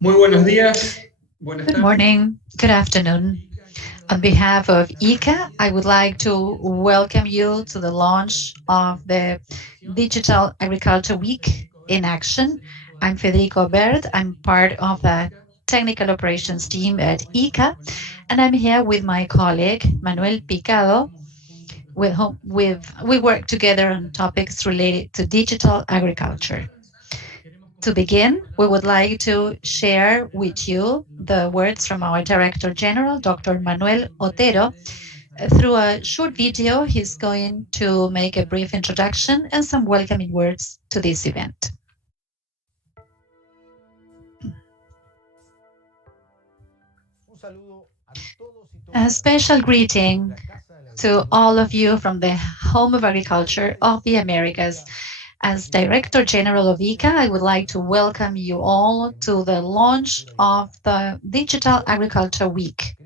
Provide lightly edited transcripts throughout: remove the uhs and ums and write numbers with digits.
Muy buenos días, buenas Good tardes. morning, good afternoon. On behalf of IICA, I would like to welcome you to the launch of the Digital Agriculture Week in Action. I'm Federico Bert. I'm part of the technical operations team at IICA, and I'm here with my colleague, Manuel Picado, with whom we work together on topics related to digital agriculture. To begin, we would like to share with you the words from our Director General, Dr. Manuel Otero. Through a short video, he's going to make a brief introduction and some welcoming words to this event. A special greeting to all of you from the Home of Agriculture of the Americas. As Director General of ICA, I would like to welcome you all to the launch of the Digital Agriculture Week.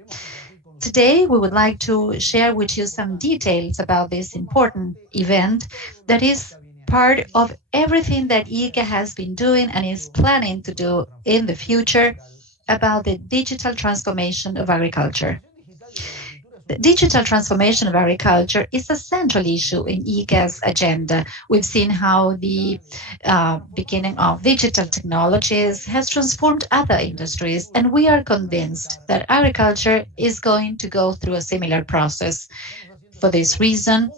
Today, we would like to share with you some details about this important event that is part of everything that ICA has been doing and is planning to do in the future about the digital transformation of agriculture. The digital transformation of agriculture is a central issue in ICA's agenda. We've seen how the beginning of digital technologies has transformed other industries, and we are convinced that agriculture is going to go through a similar process. For this reason,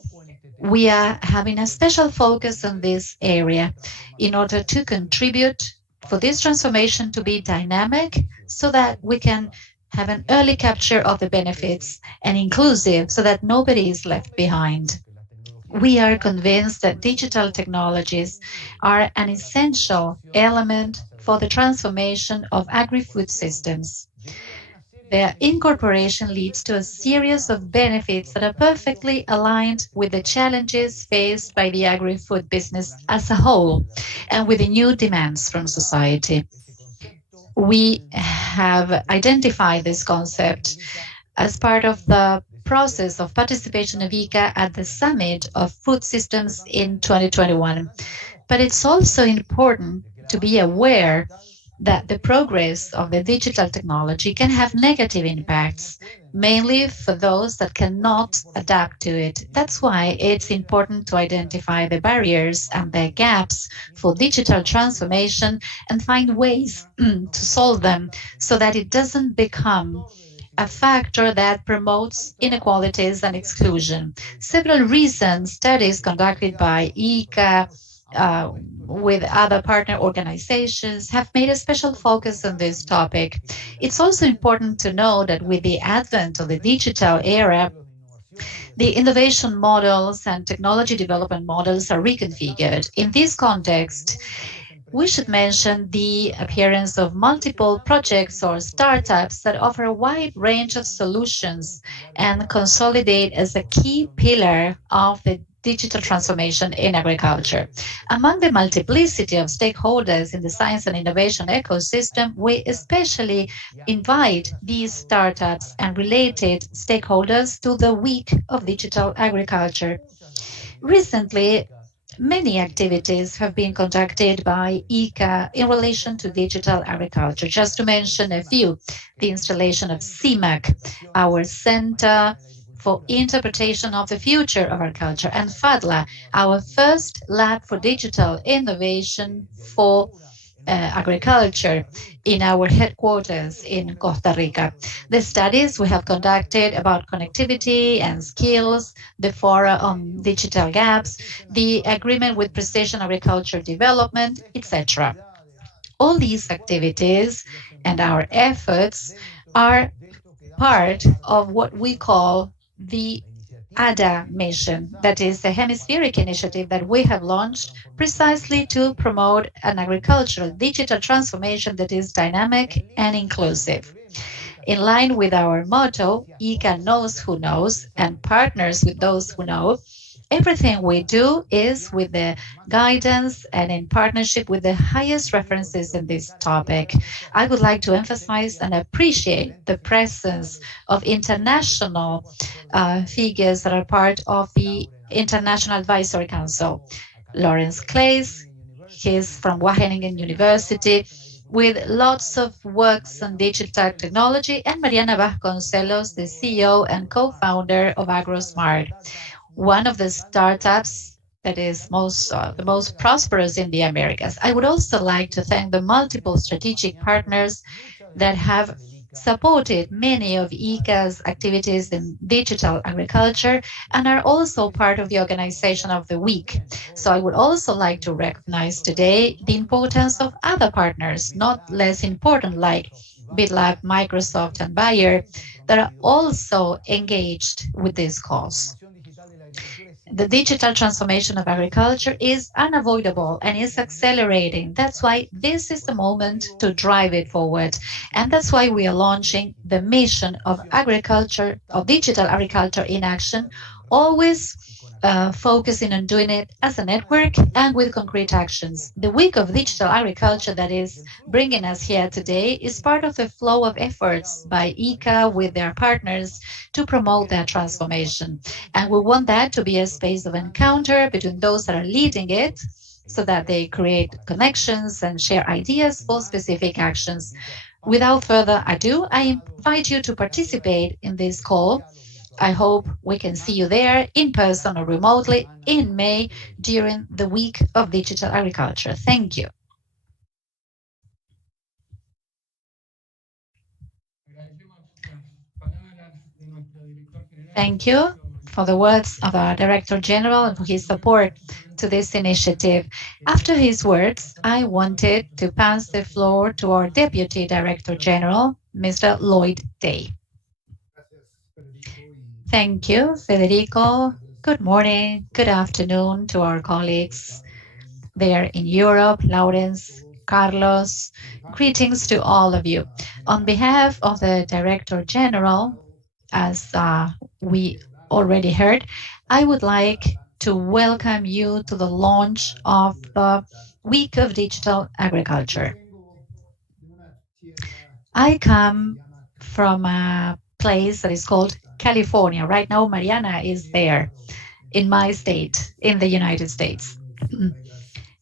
we are having a special focus on this area in order to contribute for this transformation to be dynamic so that we can have an early capture of the benefits and inclusive so that nobody is left behind. We are convinced that digital technologies are an essential element for the transformation of agri-food systems. Their incorporation leads to a series of benefits that are perfectly aligned with the challenges faced by the agri-food business as a whole and with the new demands from society. We have identified this concept as part of the process of participation of ICA at the Summit of Food Systems in 2021. But it's also important to be aware that the progress of the digital technology can have negative impacts, mainly for those that cannot adapt to it. That's why it's important to identify the barriers and the gaps for digital transformation and find ways to solve them so that it doesn't become a factor that promotes inequalities and exclusion. Several recent studies conducted by ICA with other partner organizations have made a special focus on this topic. It's also important to know that with the advent of the digital era, the innovation models and technology development models are reconfigured. In this context, we should mention the appearance of multiple projects or startups that offer a wide range of solutions and consolidate as a key pillar of the digital transformation in agriculture. Among the multiplicity of stakeholders in the science and innovation ecosystem, we especially invite these startups and related stakeholders to the Week of Digital Agriculture. Recently, many activities have been conducted by ICA in relation to digital agriculture. Just to mention a few, the installation of CIMAC, our Center for Interpretation of the Future of Agriculture, and FADLA, our first lab for digital innovation for agriculture in our headquarters in Costa Rica. The studies we have conducted about connectivity and skills, the fora on digital gaps, the agreement with precision agriculture development, etc. All these activities and our efforts are part of what we call the ADA mission, that is a hemispheric initiative that we have launched precisely to promote an agricultural digital transformation that is dynamic and inclusive. In line with our motto, ICA knows who knows and partners with those who know, everything we do is with the guidance and in partnership with the highest references in this topic. I would like to emphasize and appreciate the presence of international figures that are part of the International Advisory Council. Lawrence Clays, he's from Wageningen University, with lots of works on digital technology, and Mariana Vasconcelos, the CEO and co-founder of AgroSmart, one of the startups that is the most prosperous in the Americas. I would also like to thank the multiple strategic partners that have supported many of IICA's activities in digital agriculture and are also part of the organization of the week. So I would also like to recognize today the importance of other partners, not less important, like BitLab, Microsoft, and Bayer, that are also engaged with this cause. The digital transformation of agriculture is unavoidable and is accelerating. That's why this is the moment to drive it forward. And that's why we are launching the mission of agriculture, of digital agriculture in action, always focusing on doing it as a network and with concrete actions. The week of digital agriculture that is bringing us here today is part of the flow of efforts by ICA with their partners to promote that transformation. And we want that to be a space of encounter between those that are leading it so that they create connections and share ideas for specific actions. Without further ado, I invite you to participate in this call. I hope we can see you there in person or remotely in May during the week of digital agriculture. Thank you. Thank you for the words of our Director General and for his support to this initiative. After his words, I wanted to pass the floor to our Deputy Director General, Mr. Lloyd Day. Thank you, Federico. Good morning, good afternoon to our colleagues there in Europe, Lawrence, Carlos. Greetings to all of you. On behalf of the Director General, as we already heard, I would like to welcome you to the launch of the Week of Digital Agriculture. I come from a place that is called California. Right now, Mariana is there in my state, in the United States.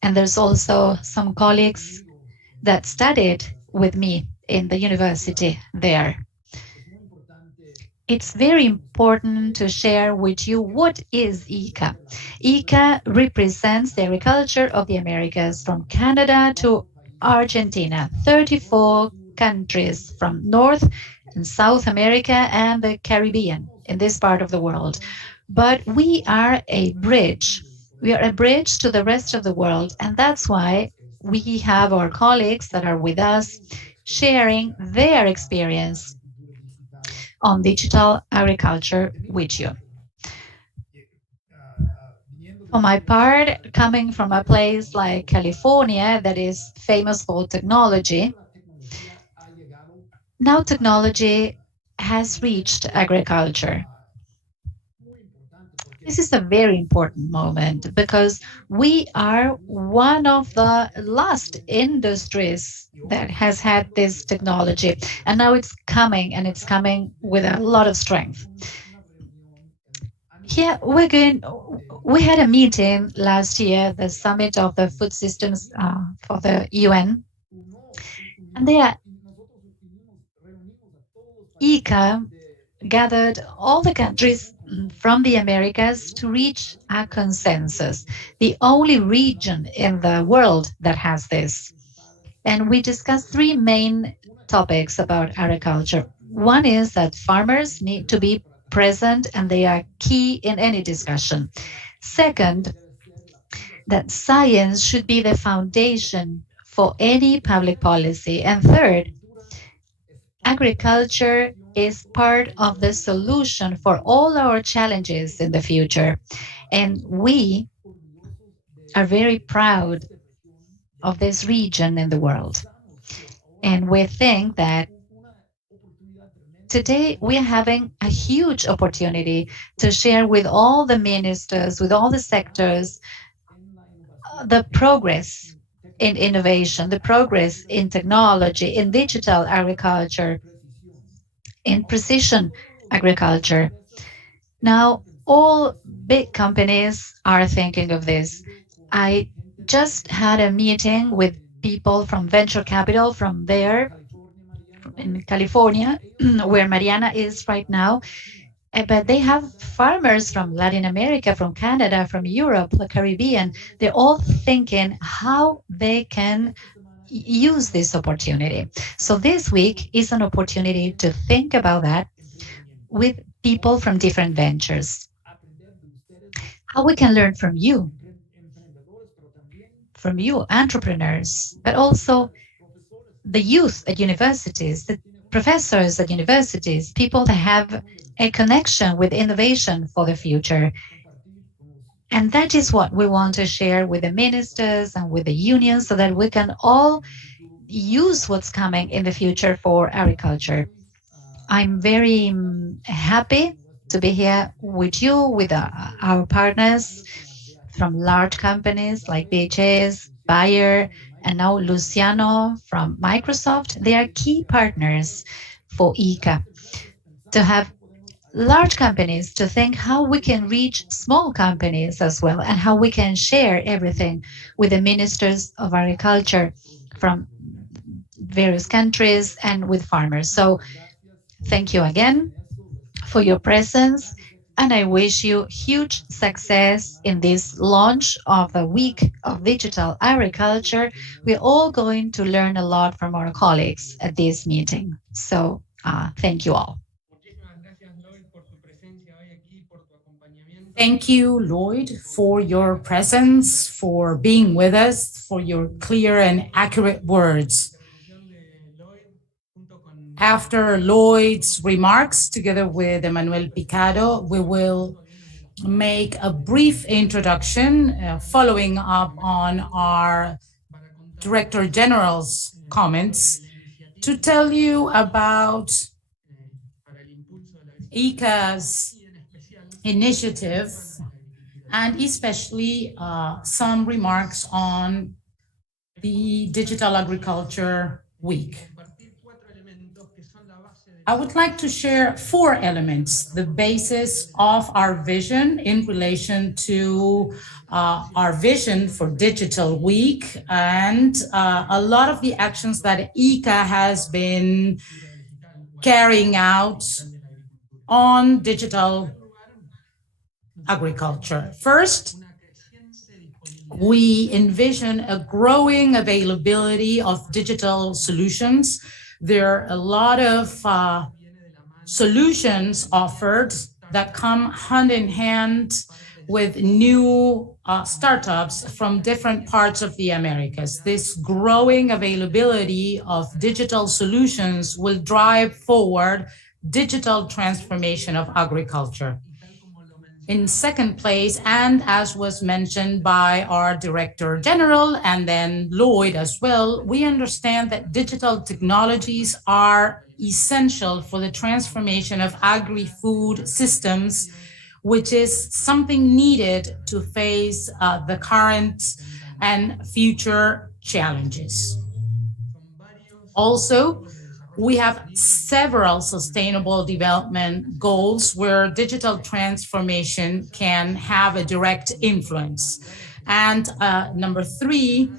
And there's also some colleagues that studied with me in the university there. It's very important to share with you what is ICA. ICA represents the agriculture of the Americas from Canada to Argentina, 34 countries from North and South America and the Caribbean in this part of the world. But we are a bridge. We are a bridge to the rest of the world, and that's why we have our colleagues that are with us sharing their experience on digital agriculture with you. For my part, coming from a place like California that is famous for technology, now technology has reached agriculture. This is a very important moment because we are one of the last industries that has had this technology, and now it's coming, and it's coming with a lot of strength. Here we had a meeting last year, the summit of the food systems for the UN, and there ICA gathered all the countries from the Americas to reach a consensus, the only region in the world that has this. And we discussed three main topics about agriculture. One is that farmers need to be present and they are key in any discussion. Second, that science should be the foundation for any public policy. And third, agriculture is part of the solution for all our challenges in the future. And we are very proud of this region in the world. And we think that today we are having a huge opportunity to share with all the ministers, with all the sectors, the progress in innovation, the progress in technology, in digital agriculture, in precision agriculture. Now, all big companies are thinking of this. I just had a meeting with people from venture capital from there in California, where Mariana is right now. But they have farmers from Latin America, from Canada, from Europe, the Caribbean. They're all thinking how they can use this opportunity. So this week is an opportunity to think about that with people from different ventures. How we can learn from you, entrepreneurs, but also the youth at universities, the professors at universities, people that have a connection with innovation for the future. And that is what we want to share with the ministers and with the unions so that we can all use what's coming in the future for agriculture. I'm very happy to be here with you, with our partners from large companies like BHS, Bayer, and now Luciano from Microsoft. They are key partners for IICA to have large companies to think how we can reach small companies as well and how we can share everything with the ministers of agriculture from various countries and with farmers. So thank you again for your presence, and I wish you huge success in this launch of the Week of Digital Agriculture. We're all going to learn a lot from our colleagues at this meeting. So thank you all. Thank you, Lloyd, for your presence, for being with us, for your clear and accurate words. After Lloyd's remarks, together with Emmanuel Picado, we will make a brief introduction following up on our Director General's comments to tell you about ECA's initiative and especially some remarks on the Digital Agriculture Week. I would like to share 4 elements, the basis of our vision in relation to our vision for Digital Week and a lot of the actions that IICA has been carrying out on digital agriculture. First, we envision a growing availability of digital solutions. There are a lot of solutions offered that come hand in hand with new startups from different parts of the Americas. This growing availability of digital solutions will drive forward digital transformation of agriculture. In second place, and as was mentioned by our Director General and then Lloyd as well, we understand that digital technologies are essential for the transformation of agri-food systems, which is something needed to face the current and future challenges. Also, we have several sustainable development goals where digital transformation can have a direct influence. And number 3,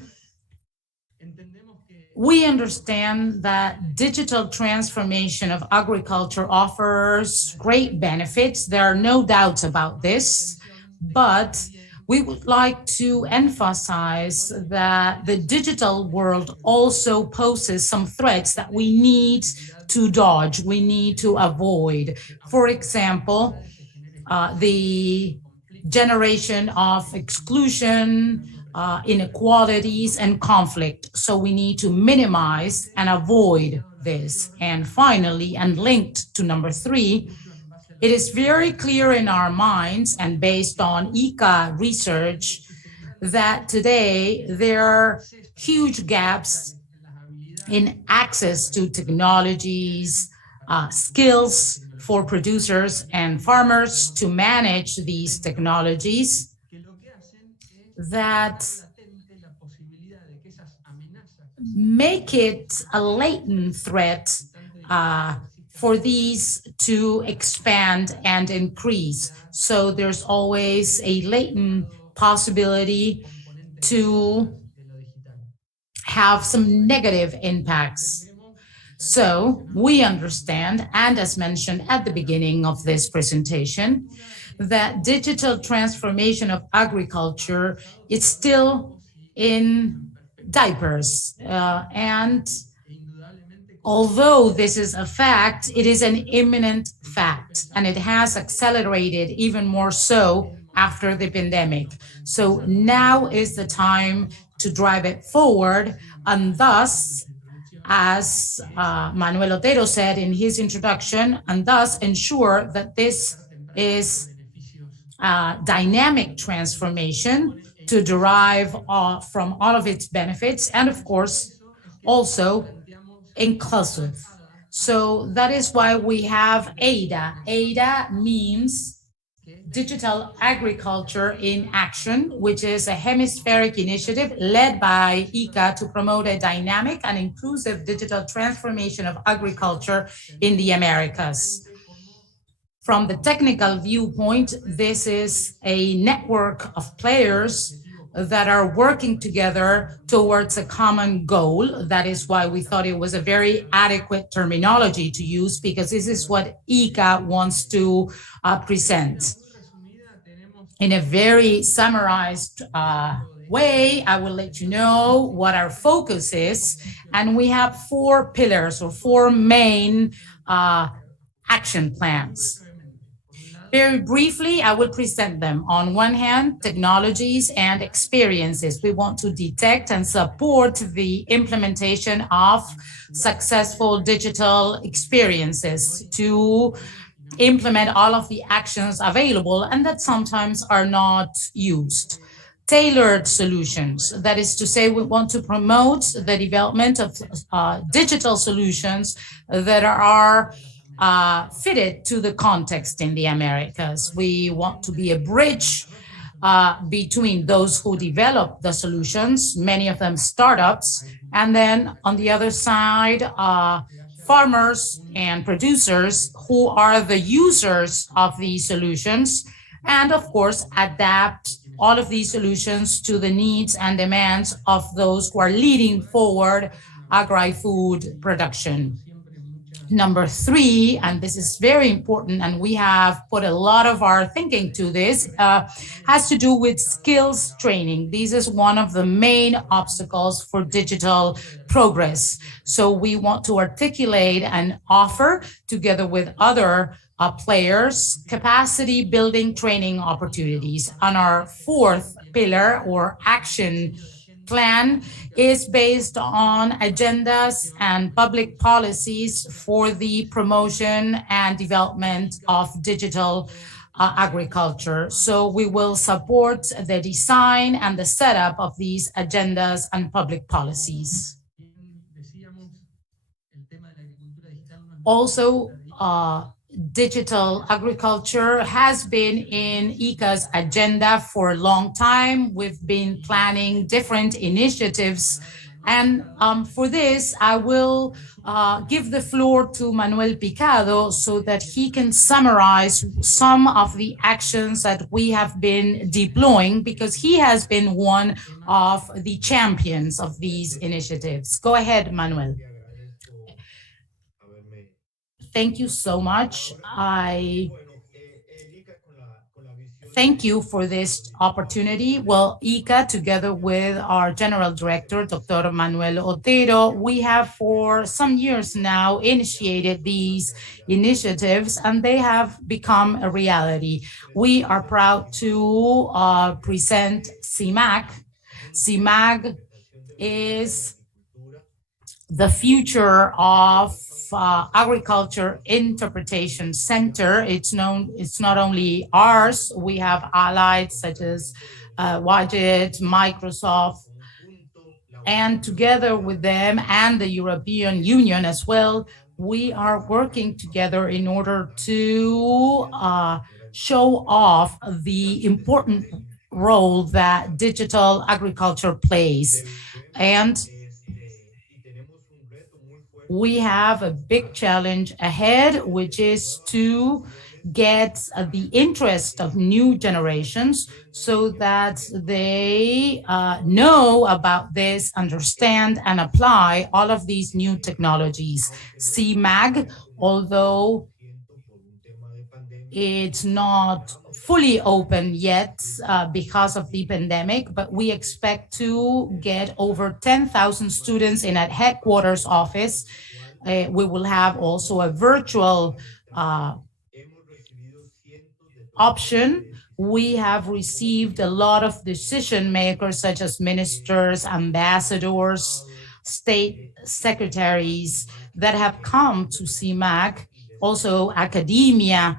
we understand that digital transformation of agriculture offers great benefits. There are no doubts about this, but we would like to emphasize that the digital world also poses some threats that we need to dodge, we need to avoid. For example, the generation of exclusion, inequalities, and conflict. So we need to minimize and avoid this. And finally, and linked to number 3, it is very clear in our minds and based on IICA research that today there are huge gaps in access to technologies, skills for producers and farmers to manage these technologies that make it a latent threat for these to expand and increase. So there's always a latent possibility to have some negative impacts. So we understand, and as mentioned at the beginning of this presentation, that digital transformation of agriculture is still in diapers. And although this is a fact, it is an imminent fact, and it has accelerated even more so after the pandemic. So now is the time to drive it forward, and thus, as Manuel Otero said in his introduction, and thus ensure that this is a dynamic transformation to derive from all of its benefits, and of course, also inclusive. So that is why we have AIDA. AIDA means Digital Agriculture in Action, which is a hemispheric initiative led by IICA to promote a dynamic and inclusive digital transformation of agriculture in the Americas. From the technical viewpoint, this is a network of players that are working together towards a common goal. That is why we thought it was a very adequate terminology to use, because this is what IICA wants to present. In a very summarized way, I will let you know what our focus is. And we have 4 pillars or 4 main action plans. Very briefly, I will present them. On one hand, technologies and experiences. We want to detect and support the implementation of successful digital experiences to implement all of the actions available and that sometimes are not used. Tailored solutions. That is to say, we want to promote the development of digital solutions that are fitted to the context in the Americas. We want to be a bridge between those who develop the solutions, many of them startups, and then on the other side, farmers and producers who are the users of these solutions, and of course, adapt all of these solutions to the needs and demands of those who are leading forward agri-food production. Number 3, and this is very important, and we have put a lot of our thinking to this, has to do with skills training. This is one of the main obstacles for digital progress. So we want to articulate and offer, together with other players, capacity building training opportunities. And our 4th pillar or action plan is based on agendas and public policies for the promotion and development of digital agriculture. So we will support the design and the setup of these agendas and public policies. Also, digital agriculture has been in IICA's agenda for a long time. We've been planning different initiatives. And for this, I will give the floor to Manuel Picado so that he can summarize some of the actions that we have been deploying, because he has been one of the champions of these initiatives. Go ahead, Manuel. Thank you so much. I thank you for this opportunity. Well, IICA, together with our General Director, Dr. Manuel Otero, we have for some years now initiated these initiatives, and they have become a reality. We are proud to present CIMAC. CIMAC is the future of Agriculture Interpretation Center. It's not only ours, we have allies such as Widget, Microsoft, and together with them and the European Union as well, we are working together in order to show off the important role that digital agriculture plays. And we have a big challenge ahead, which is to get the interest of new generations so that they know about this, understand and apply all of these new technologies. CMAG, although it's not fully open yet because of the pandemic, but we expect to get over 10,000 students in a headquarters office. We will have also a virtual option. We have received a lot of decision makers, such as ministers, ambassadors, state secretaries, that have come to CMAC, also academia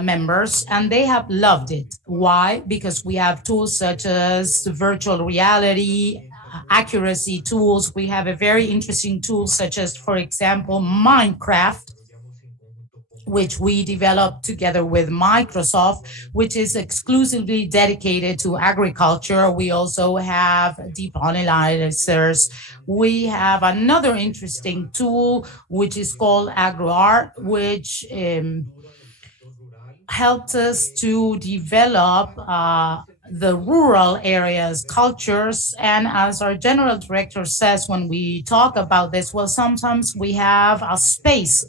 members, and they have loved it. Why? Because we have tools such as virtual reality, accuracy tools. We have a very interesting tool such as, for example, Minecraft, which we developed together with Microsoft, which is exclusively dedicated to agriculture. We also have deep analyzers. We have another interesting tool, which is called AgroArt, which helped us to develop the rural areas, cultures. And as our general director says, when we talk about this, well, sometimes we have a space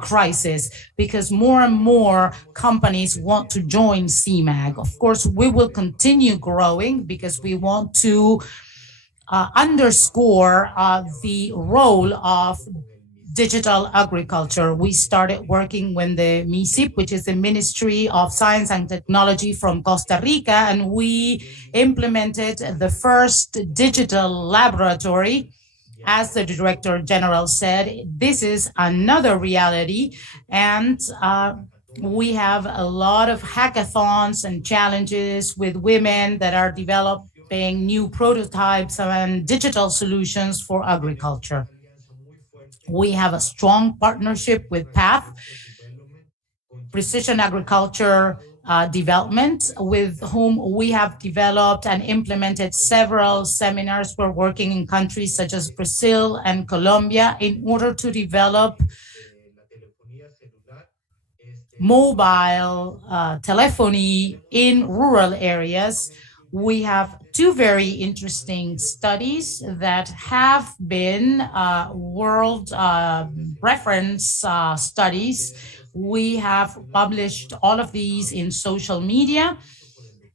crisis because more and more companies want to join CMAG. Of course, we will continue growing because we want to underscore the role of digital agriculture. We started working with the MISIP, which is the Ministry of Science and Technology from Costa Rica, and we implemented the first digital laboratory. As the Director General said, this is another reality, and we have a lot of hackathons and challenges with women that are developing new prototypes and digital solutions for agriculture. We have a strong partnership with PATH, Precision Agriculture Development, with whom we have developed and implemented several seminars. We're working in countries such as Brazil and Colombia in order to develop mobile telephony in rural areas. We have two very interesting studies that have been world reference studies. We have published all of these in social media,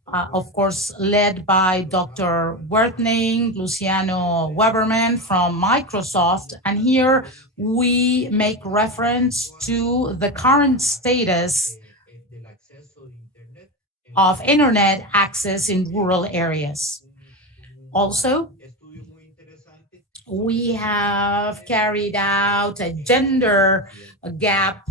of course, led by Dr. Wertning, Luciano Weberman from Microsoft. And here we make reference to the current status of internet access in rural areas. Also, we have carried out a gender gap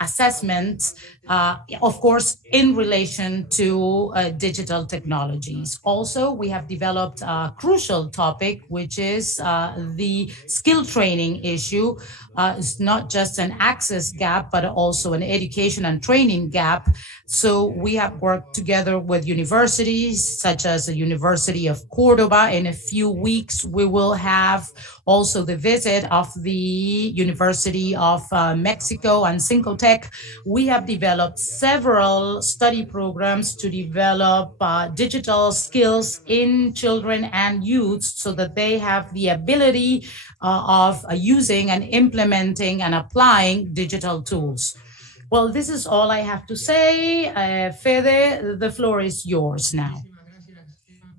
assessment, of course, in relation to digital technologies. Also, we have developed a crucial topic, which is the skill training issue. It's not just an access gap, but also an education and training gap. So we have worked together with universities, such as the University of Cordoba. In a few weeks, we will have also the visit of the University of Mexico and Syncotech. We have developed several study programs to develop digital skills in children and youth so that they have the ability of using and implementing and applying digital tools. Well, this is all I have to say. Fede, the floor is yours now.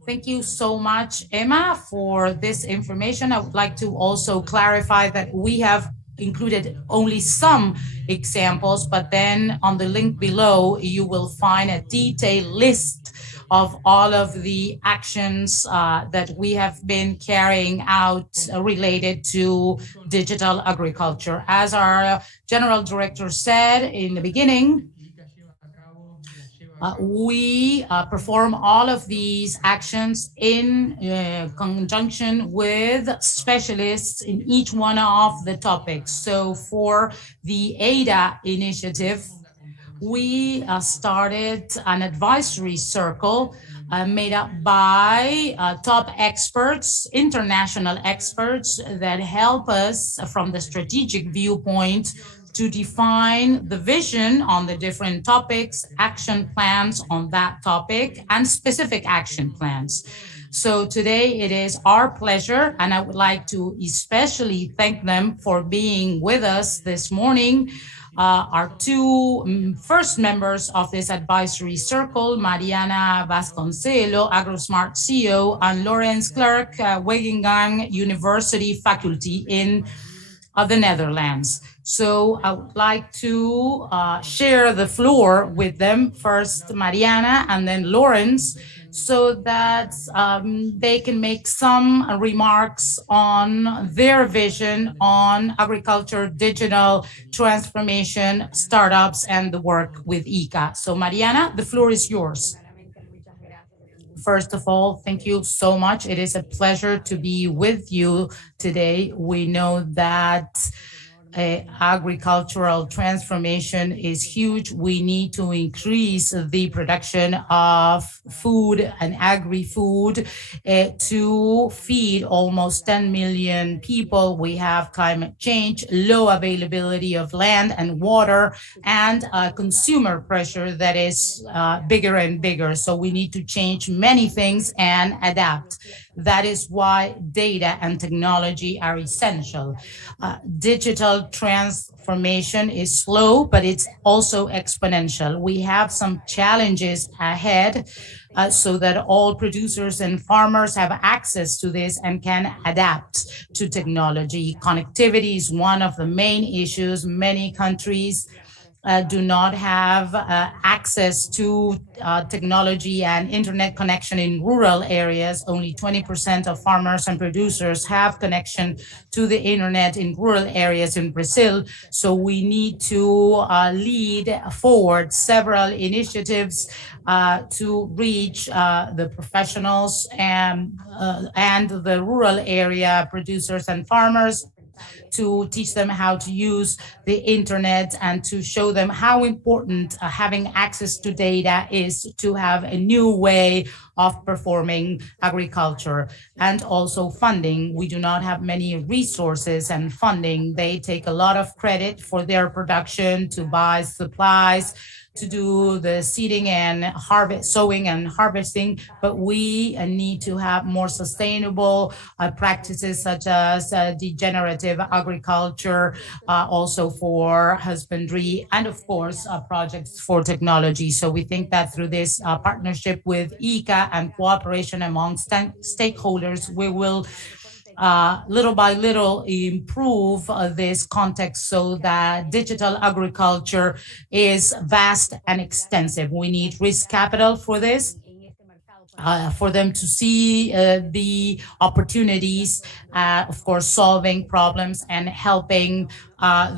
Thank you so much, Emma, for this information. I would like to also clarify that we have included only some examples, but then on the link below, you will find a detailed list of all of the actions that we have been carrying out related to digital agriculture. As our General Director said in the beginning, we perform all of these actions in conjunction with specialists in each one of the topics. So for the ADA initiative, we started an advisory circle made up by top experts, international experts that help us from the strategic viewpoint to define the vision on the different topics, action plans on that topic, and specific action plans. So today it is our pleasure, and I would like to especially thank them for being with us this morning. Our two first members of this advisory circle, Mariana Vasconcelo, AgroSmart CEO, and Lawrence Clark, Wageningen University faculty in the Netherlands. So I would like to share the floor with them, first Mariana and then Lawrence, so that they can make some remarks on their vision on agriculture, digital transformation, startups, and the work with IICA. So Mariana, the floor is yours. First of all, thank you so much. It is a pleasure to be with you today. We know that agricultural transformation is huge. We need to increase the production of food and agri-food to feed almost 10 million people. We have climate change, low availability of land and water, and consumer pressure that is bigger and bigger. So we need to change many things and adapt. That is why data and technology are essential. Digital transformation is slow, but it's also exponential. We have some challenges ahead so that all producers and farmers have access to this and can adapt to technology. Connectivity is one of the main issues. Many countries do not have access to technology and internet connection in rural areas. Only 20% of farmers and producers have connection to the internet in rural areas in Brazil. So we need to lead forward several initiatives to reach the professionals and the rural area producers and farmers, to teach them how to use the internet and to show them how important having access to data is to have a new way of performing agriculture. And also funding. We do not have many resources and funding. They take a lot of credit for their production, to buy supplies, to do the seeding and sowing and harvesting, but we need to have more sustainable practices such as degenerative agriculture, also for husbandry, and of course projects for technology. So we think that through this partnership with IICA and cooperation among stakeholders, we will little by little improve this context so that digital agriculture is vast and extensive. We need risk capital for this. For them to see the opportunities, of course, solving problems and helping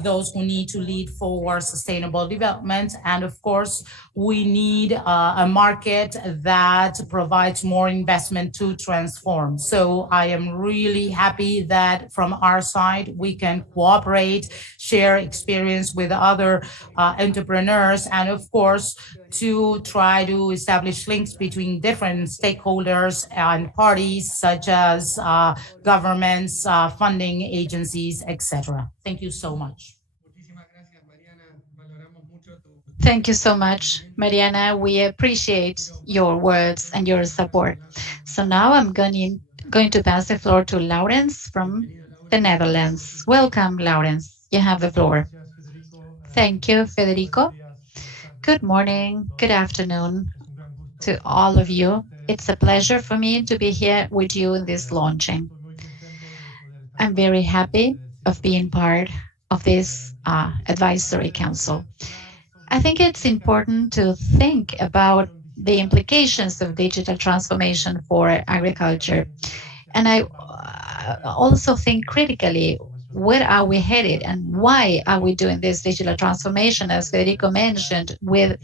those who need to lead for sustainable development. And of course, we need a market that provides more investment to transform. So I am really happy that from our side, we can cooperate, share experience with other entrepreneurs, and of course, to try to establish links between different stakeholders and parties such as governments, funding agencies, etc. Thank you so much. Thank you so much, Mariana. We appreciate your words and your support. So now I'm going to pass the floor to Lawrence from the Netherlands. Welcome, Lawrence. You have the floor. Thank you, Federico. Good morning, good afternoon to all of you. It's a pleasure for me to be here with you in this launching. I'm very happy of being part of this advisory council. I think it's important to think about the implications of digital transformation for agriculture. And I also think critically, where are we headed and why are we doing this digital transformation, as Federico mentioned, with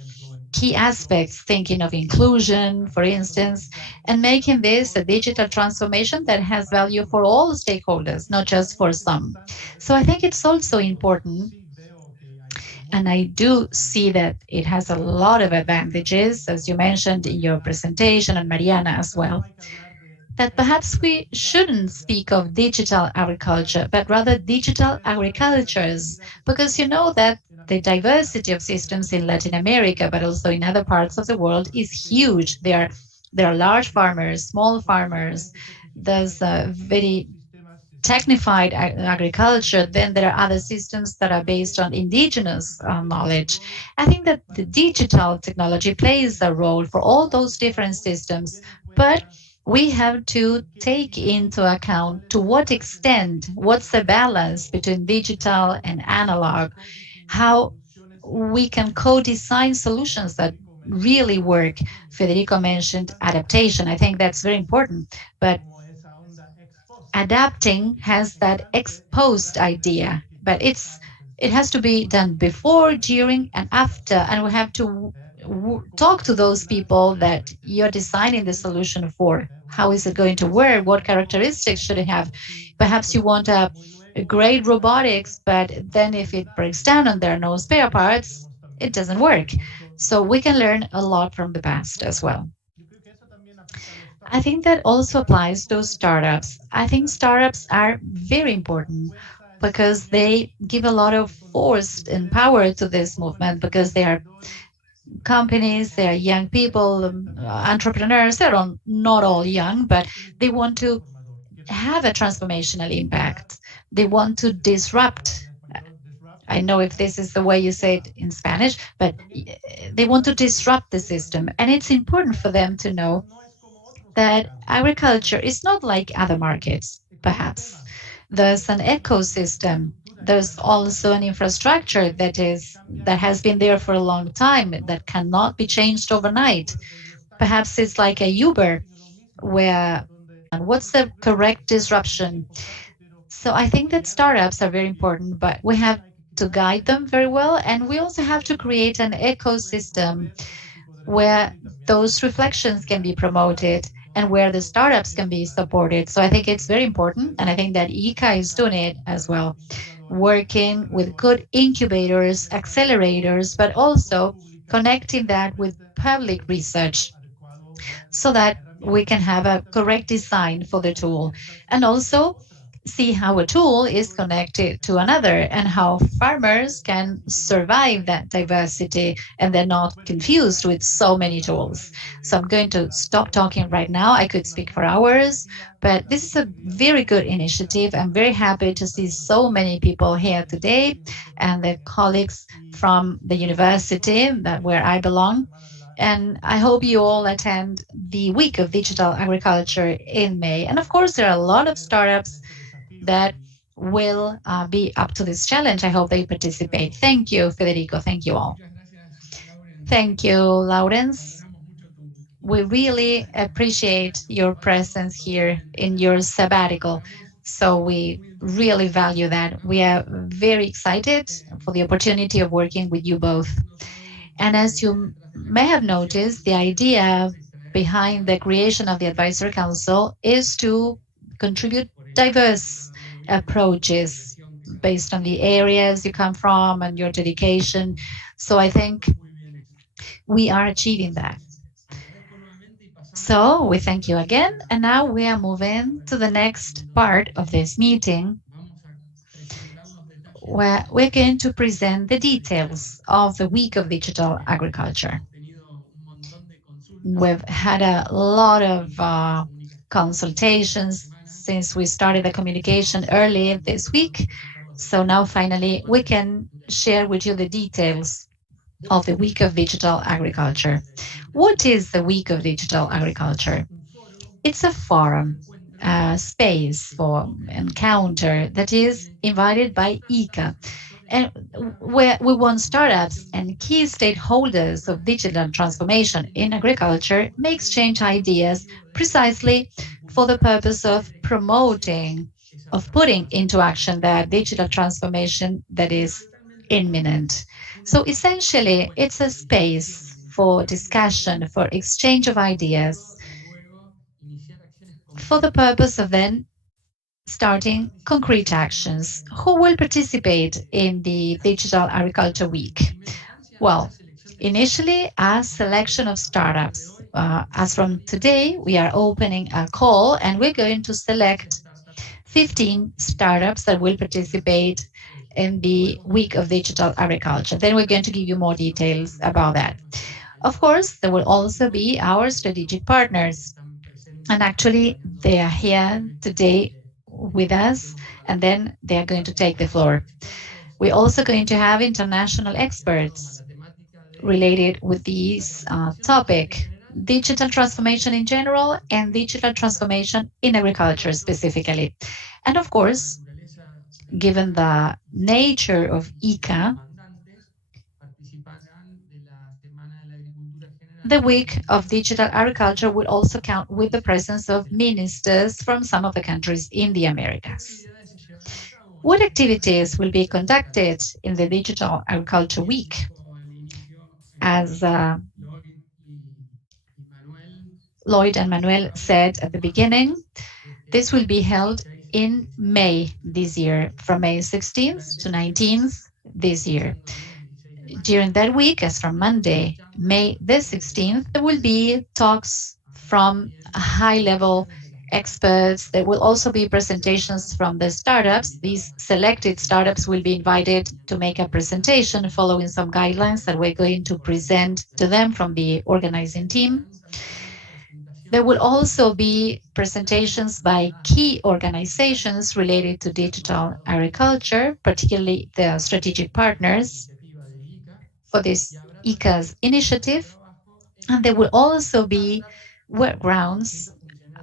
key aspects, thinking of inclusion, for instance, and making this a digital transformation that has value for all stakeholders, not just for some. So I think it's also important, and I do see that it has a lot of advantages, as you mentioned in your presentation, and Mariana as well. that perhaps we shouldn't speak of digital agriculture, but rather digital agricultures, because you know that the diversity of systems in Latin America, but also in other parts of the world, is huge. There are large farmers, small farmers. There's a very technified agriculture. Then there are other systems that are based on indigenous knowledge. I think that the digital technology plays a role for all those different systems, but we have to take into account to what extent, what's the balance between digital and analog, how we can co-design solutions that really work. Federico mentioned adaptation. I think that's very important, but adapting has that exposed idea, but it has to be done before, during, and after, and we have to talk to those people that you're designing the solution for. How is it going to work? What characteristics should it have? Perhaps you want a great robotics, but then if it breaks down and there are no spare parts, it doesn't work. So we can learn a lot from the past as well. I think that also applies to startups. I think startups are very important because they give a lot of force and power to this movement, because they are companies, they are young people, entrepreneurs. They're not all young, but they want to have a transformational impact. They want to disrupt. I know if this is the way you say it in Spanish, but they want to disrupt the system. And it's important for them to know that agriculture is not like other markets, perhaps. There's an ecosystem. There's also an infrastructure that has been there for a long time, that cannot be changed overnight. Perhaps it's like a Uber, where and what's the correct disruption? So I think that startups are very important, but we have to guide them very well, and we also have to create an ecosystem where those reflections can be promoted and where the startups can be supported. So I think it's very important, and I think that IICA is doing it as well, working with good incubators, accelerators, but also connecting that with public research so that we can have a correct design for the tool, and also see how a tool is connected to another and how farmers can survive that diversity and they're not confused with so many tools. So I'm going to stop talking right now. I could speak for hours, but this is a very good initiative. I'm very happy to see so many people here today and the colleagues from the university where I belong. And I hope you all attend the Week of Digital Agriculture in May. And of course, there are a lot of startups that will be up to this challenge. I hope they participate. Thank you, Federico. Thank you all. Thank you, Lawrence. We really appreciate your presence here in your sabbatical. So we really value that. We are very excited for the opportunity of working with you both. And as you may have noticed, the idea behind the creation of the Advisory Council is to contribute diverse approaches based on the areas you come from and your dedication. So I think we are achieving that. So we thank you again. And now we are moving to the next part of this meeting, where we're going to present the details of the Week of Digital Agriculture. We've had a lot of consultations since we started the communication early this week. So now finally we can share with you the details of the Week of Digital Agriculture. What is the Week of Digital Agriculture? It's a forum, a space for encounter that is invited by IICA, and where we want startups and key stakeholders of digital transformation in agriculture may exchange ideas precisely for the purpose of promoting, of putting into action that digital transformation that is imminent. So essentially, it's a space for discussion, for exchange of ideas, for the purpose of then starting concrete actions. Who will participate in the Digital Agriculture Week? Well, initially, a selection of startups as from today, we are opening a call and we're going to select 15 startups that will participate in the Week of Digital Agriculture. Then we're going to give you more details about that. Of course, there will also be our strategic partners. And actually, they are here today with us, and then they are going to take the floor. We're also going to have international experts related with this topic, digital transformation in general and digital transformation in agriculture specifically. And of course, given the nature of ICA, the week of digital agriculture will also count with the presence of ministers from some of the countries in the Americas. What activities will be conducted in the Digital Agriculture Week? As Lloyd and Manuel said at the beginning, this will be held in May this year, from May 16th to 19th this year. During that week, as from Monday, May the 16th, there will be talks from high-level experts. There will also be presentations from the startups. These selected startups will be invited to make a presentation following some guidelines that we're going to present to them from the organizing team. There will also be presentations by key organizations related to digital agriculture, particularly the strategic partners for this ECAs initiative. And there will also be workarounds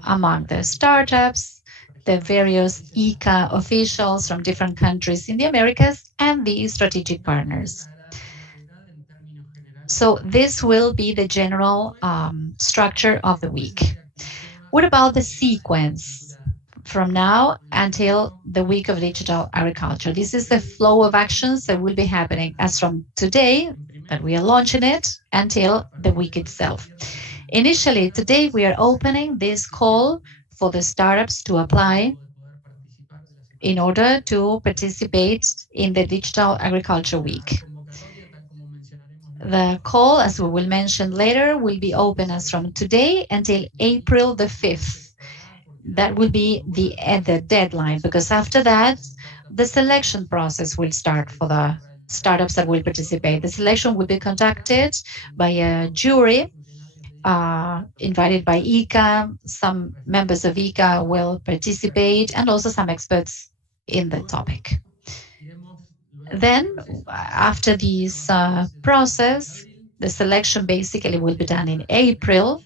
among the startups, the various IICA officials from different countries in the Americas, and the strategic partners. So this will be the general structure of the week. What about the sequence from now until the week of digital agriculture? This is the flow of actions that will be happening as from today, that we are launching it, until the week itself. Initially, today we are opening this call for the startups to apply in order to participate in the Digital Agriculture Week. The call, as we will mention later, will be open as from today until April the 5th. That will be the deadline, because after that, the selection process will start for the startups that will participate. The selection will be conducted by a jury invited by ICA. Some members of ICA will participate, and also some experts in the topic. Then, after this process, the selection basically will be done in April.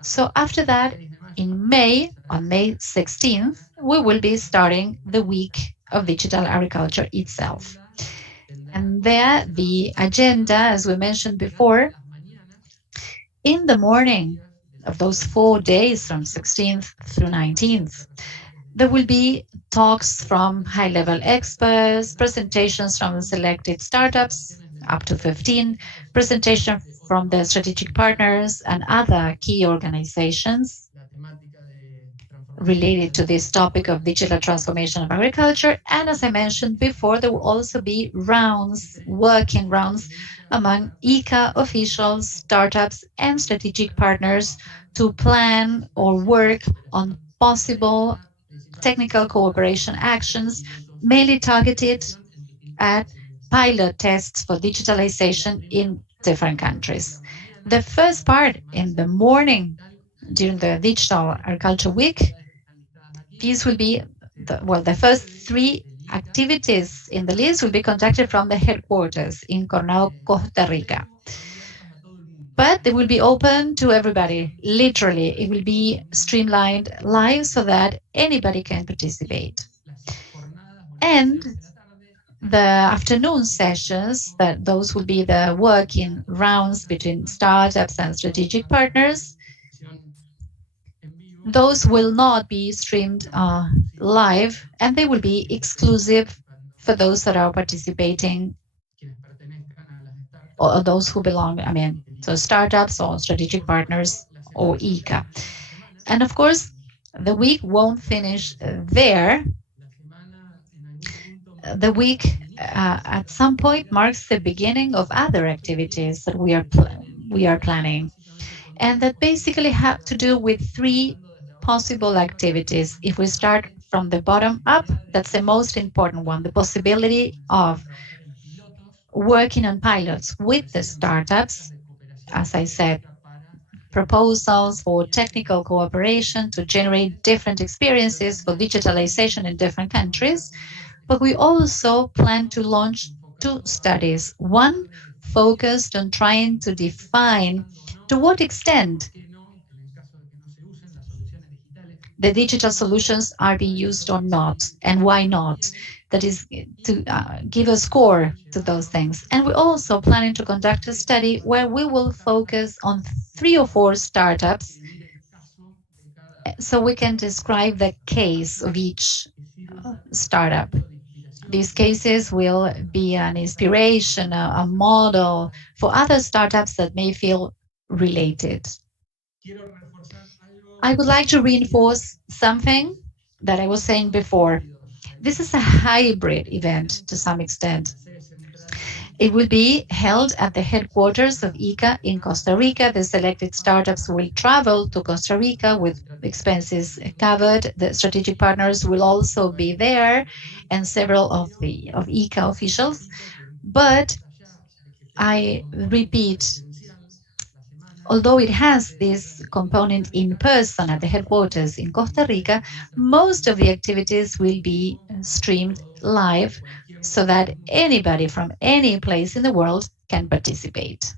So after that, in May, on May 16th, we will be starting the week of digital agriculture itself. And there, the agenda, as we mentioned before, in the morning of those 4 days from 16th through 19th, there will be talks from high-level experts, presentations from the selected startups, up to 15, presentation from the strategic partners and other key organizations related to this topic of digital transformation of agriculture. And as I mentioned before, there will also be rounds, working rounds among ICA officials, startups, and strategic partners to plan or work on possible technical cooperation actions, mainly targeted at pilot tests for digitalization in different countries. The first part in the morning during the Digital Agriculture Week, these will be, the first 3 activities in the list will be conducted from the headquarters in Coronado, Costa Rica. But they will be open to everybody, literally. It will be streamlined live so that anybody can participate. And the afternoon sessions, those will be the working rounds between startups and strategic partners. Those will not be streamed live, and they will be exclusive for those that are participating, or those who belong, so startups or strategic partners or ICA. And of course, the week won't finish there. The week at some point marks the beginning of other activities that we are planning. and that basically have to do with three possible activities. If we start from the bottom up, that's the most important one, the possibility of working on pilots with the startups, as I said, proposals for technical cooperation to generate different experiences for digitalization in different countries. But we also plan to launch two studies, one focused on trying to define to what extent the digital solutions are being used or not, and why not. That is to give a score to those things. And we're also planning to conduct a study where we will focus on 3 or 4 startups so we can describe the case of each startup. These cases will be an inspiration, a model for other startups that may feel related. I would like to reinforce something that I was saying before. This is a hybrid event to some extent. It will be held at the headquarters of IICA in Costa Rica. The selected startups will travel to Costa Rica with expenses covered. The strategic partners will also be there, and several of the IICA officials. But I repeat, although it has this component in person at the headquarters in Costa Rica, most of the activities will be streamed live so that anybody from any place in the world can participate.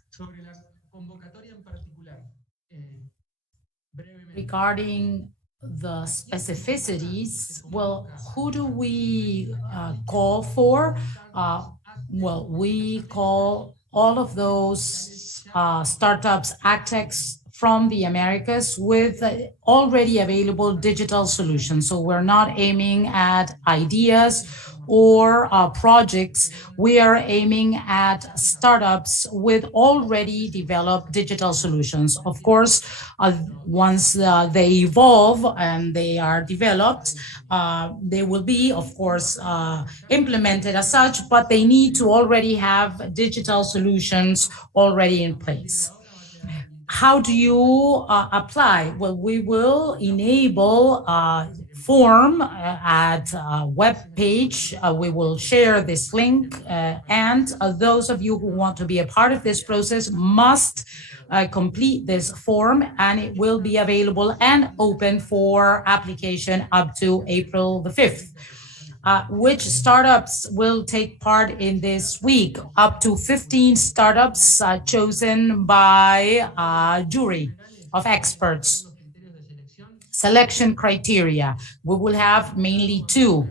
Regarding the specificities, well, who do we call for? Well, we call all of those startups, AgTechs from the Americas with already available digital solutions. So we're not aiming at ideas or projects. We are aiming at startups with already developed digital solutions. Of course, once they evolve and they are developed, they will be, of course, implemented as such, but they need to already have digital solutions already in place. How do you apply? Well, we will enable form at a web page. We will share this link, and those of you who want to be a part of this process must complete this form, and it will be available and open for application up to April the 5th. Which startups will take part in this week? Up to 15 startups chosen by a jury of experts. Selection criteria. We will have mainly two.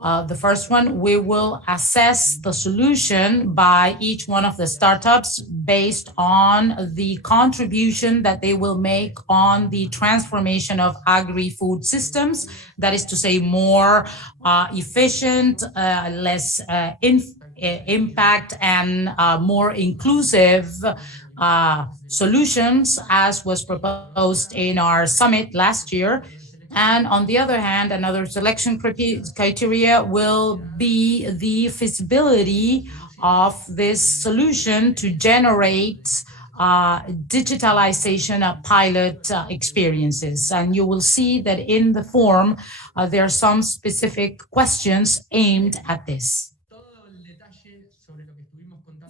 The first one, we will assess the solution by each one of the startups based on the contribution that they will make on the transformation of agri-food systems. That is to say, more efficient, less impact, and more inclusive solutions, as was proposed in our summit last year. And on the other hand, another selection criteria will be the feasibility of this solution to generate digitalization of pilot experiences. And you will see that in the form, there are some specific questions aimed at this.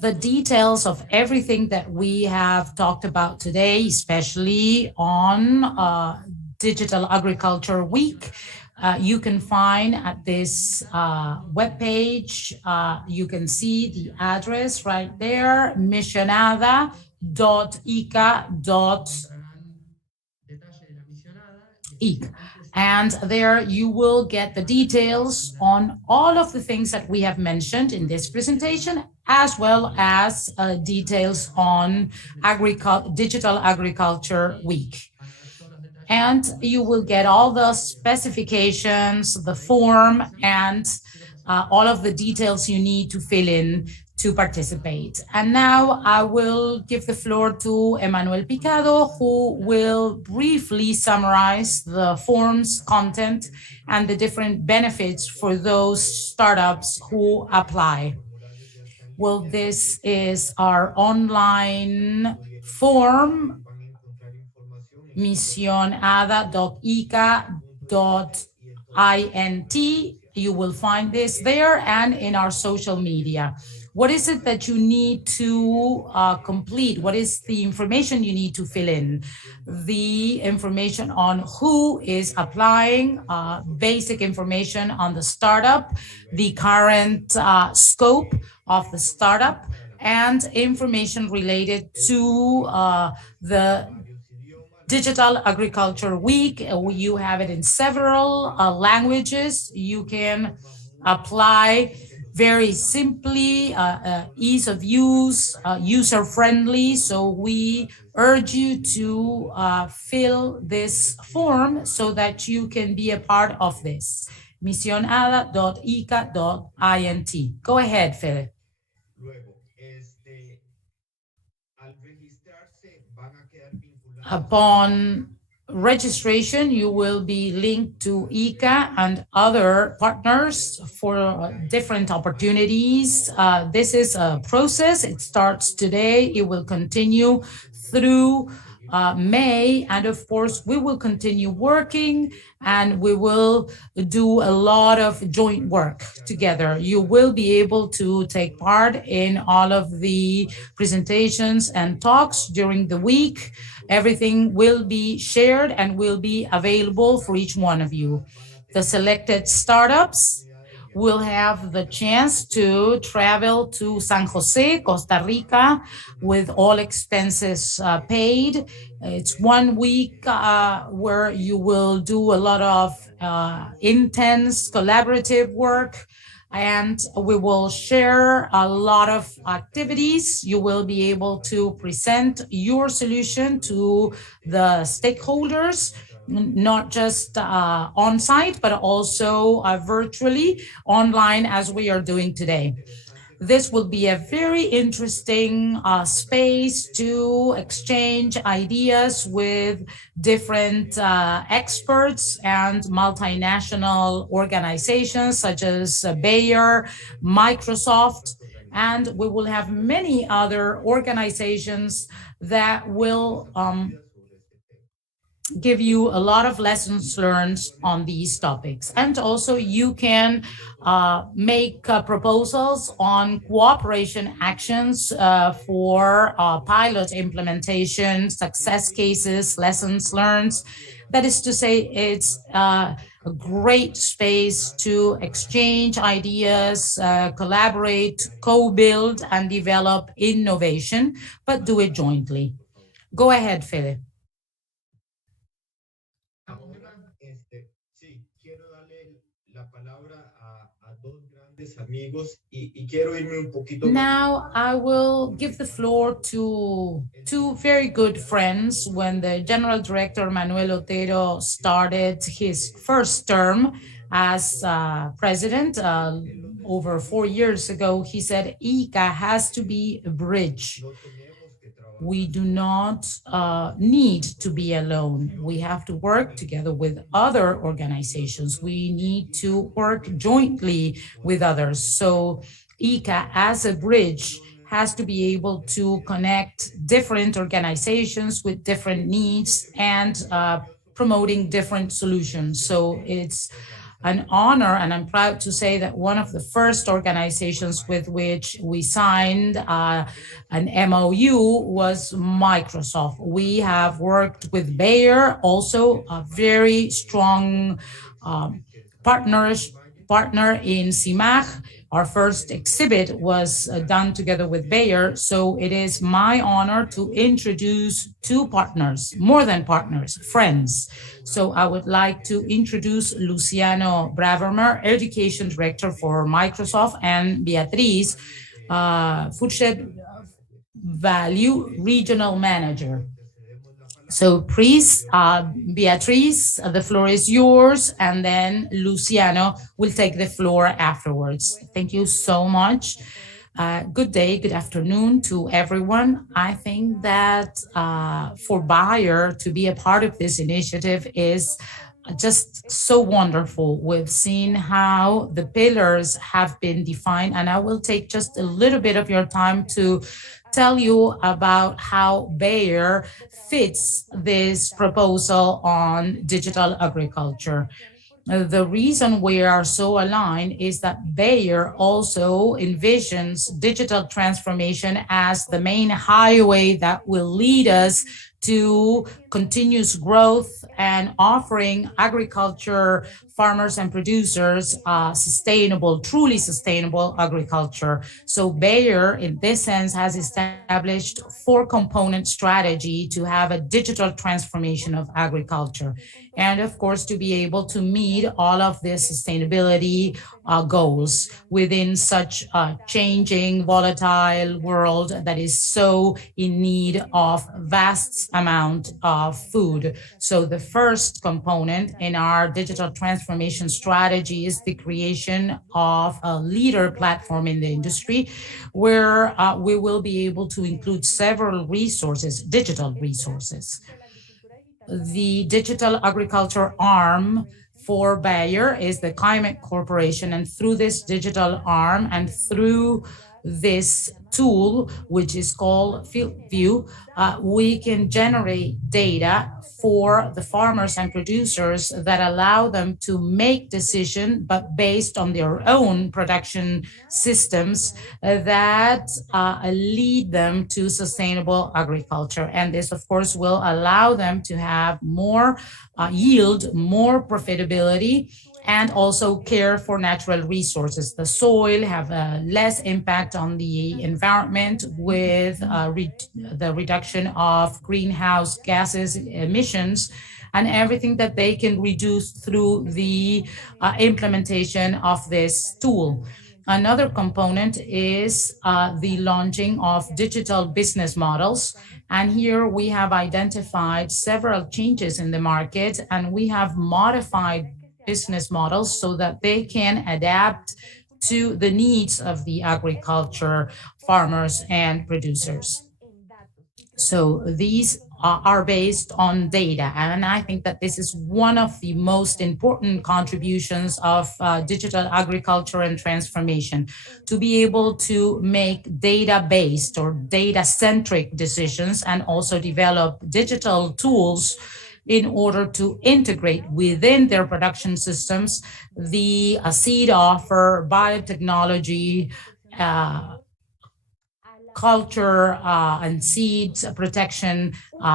The details of everything that we have talked about today, especially on Digital Agriculture Week, you can find at this webpage. You can see the address right there, missionada.ica.inc. And there you will get the details on all of the things that we have mentioned in this presentation, as well as details on Digital Agriculture Week. And you will get all the specifications, the form, and all of the details you need to fill in to participate. And now I will give the floor to Emmanuel Picado, who will briefly summarize the form's content and the different benefits for those startups who apply. Well, this is our online form misionada.ica.int. You will find this there and in our social media. What is it that you need to complete? What is the information you need to fill in? The information on who is applying, basic information on the startup, the current scope of the startup, and information related to the Digital Agriculture Week. You have it in several languages. You can apply very simply, ease of use, user-friendly. So we urge you to fill this form so that you can be a part of this. misionada.ica.int. Go ahead, Fede. Upon registration, you will be linked to ICA and other partners for different opportunities. This is a process. It starts today. It will continue through May. And of course, we will continue working and we will do a lot of joint work together. You will be able to take part in all of the presentations and talks during the week. Everything will be shared and will be available for each one of you. The selected startups will have the chance to travel to San Jose, Costa Rica, with all expenses paid. It's 1 week where you will do a lot of intense collaborative work, and we will share a lot of activities. You will be able to present your solution to the stakeholders, not just on site, but also virtually online as we are doing today. This will be a very interesting space to exchange ideas with different experts and multinational organizations such as Bayer, Microsoft, and we will have many other organizations that will give you a lot of lessons learned on these topics. And also you can make proposals on cooperation actions for pilot implementation, success cases, lessons learned. That is to say, it's a great space to exchange ideas, collaborate, co-build, and develop innovation, but do it jointly. Go ahead, Philip. Now I will give the floor to two very good friends. When the General Director Manuel Otero started his first term as president over 4 years ago, he said IICA has to be a bridge. We do not need to be alone. We have to work together with other organizations. We need to work jointly with others. So IICA as a bridge has to be able to connect different organizations with different needs and promoting different solutions. So it's an honor, and I'm proud to say that one of the first organizations with which we signed an MOU was Microsoft. We have worked with Bayer, also a very strong partner in CIMAG. Our first exhibit was done together with Bayer, so it is my honor to introduce two partners, more than partners, friends. So I would like to introduce Luciano Bravermer, Education Director for Microsoft, and Beatriz, Foodshed Value Regional Manager. So please, Beatriz, the floor is yours, and then Luciano will take the floor afterwards. Thank you so much. Good day, good afternoon to everyone. I think that for Bayer to be a part of this initiative is just so wonderful. We've seen how the pillars have been defined, and I will take just a little bit of your time to tell you about how Bayer fits this proposal on digital agriculture. The reason we are so aligned is that Bayer also envisions digital transformation as the main highway that will lead us to continuous growth and offering agriculture farmers and producers sustainable, truly sustainable agriculture. So Bayer, in this sense, has established 4-component strategy to have a digital transformation of agriculture. And of course, to be able to meet all of the sustainability goals within such a changing, volatile world that is so in need of vast amount of food. So the first component in our digital transformation strategy is the creation of a leader platform in the industry where we will be able to include several resources, digital resources. The digital agriculture arm for Bayer is the Climate Corporation, and through this digital arm and through this tool, which is called Field View, we can generate data for the farmers and producers that allow them to make decisions, but based on their own production systems that lead them to sustainable agriculture. And this, of course, will allow them to have more yield, more profitability, and also care for natural resources. The soil have less impact on the environment with the reduction of greenhouse gases emissions and everything that they can reduce through the implementation of this tool. Another component is the launching of digital business models. And here we have identified several changes in the market, and we have modified business models so that they can adapt to the needs of the agriculture farmers and producers. So these are based on data. And I think that this is one of the most important contributions of digital agriculture and transformation, to be able to make data-based or data-centric decisions and also develop digital tools in order to integrate within their production systems the seed offer, biotechnology, culture and seeds protection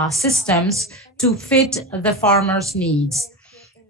systems to fit the farmer's needs.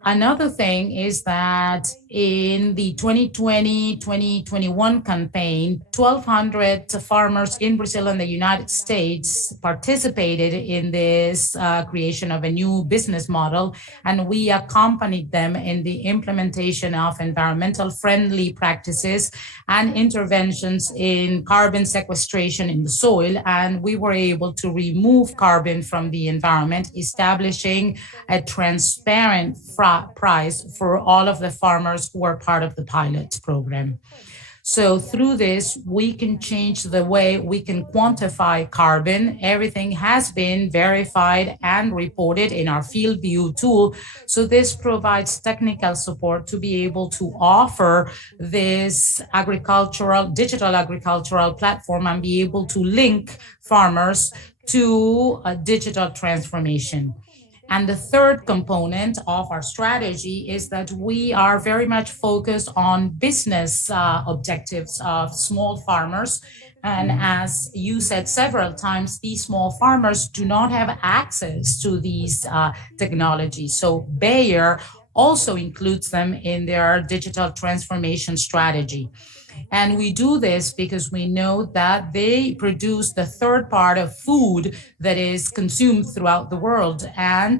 Another thing is that in the 2020-2021 campaign, 1,200 farmers in Brazil and the United States participated in this creation of a new business model, and we accompanied them in the implementation of environmental friendly practices and interventions in carbon sequestration in the soil, and we were able to remove carbon from the environment, establishing a transparent price for all of the farmers who are part of the pilot program. So through this, we can change the way we can quantify carbon. Everything has been verified and reported in our Field View tool. So this provides technical support to be able to offer this digital agricultural platform and be able to link farmers to a digital transformation. And the third component of our strategy is that we are very much focused on business objectives of small farmers. And as you said several times, these small farmers do not have access to these technologies. So Bayer also includes them in their digital transformation strategy. And we do this because we know that they produce the third part of food that is consumed throughout the world. And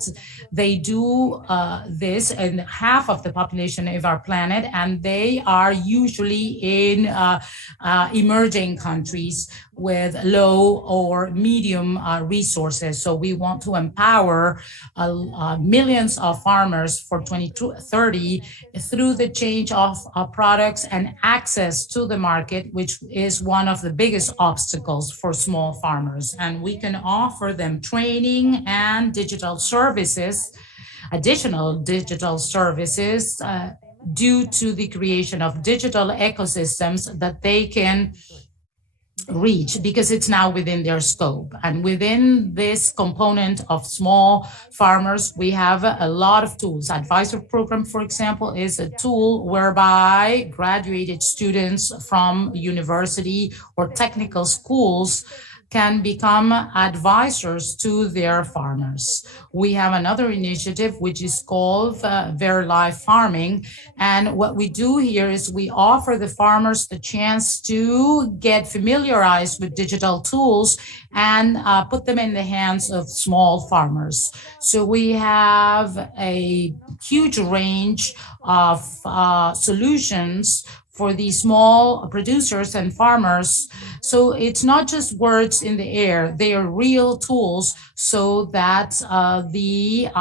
they do this in half of the population of our planet, and they are usually in emerging countries with low or medium resources. So we want to empower millions of farmers for 2030 through the change of products and access to the market, which is one of the biggest obstacles for small farmers. And we can offer them training and digital services, additional digital services, due to the creation of digital ecosystems that they can reach because it's now within their scope. And within this component of small farmers, we have a lot of tools. Advisor program, for example, is a tool whereby graduated students from university or technical schools can become advisors to their farmers. We have another initiative which is called Very Live Farming. And what we do here is we offer the farmers the chance to get familiarized with digital tools and put them in the hands of small farmers. So we have a huge range of solutions for these small producers and farmers. So it's not just words in the air, they are real tools so that the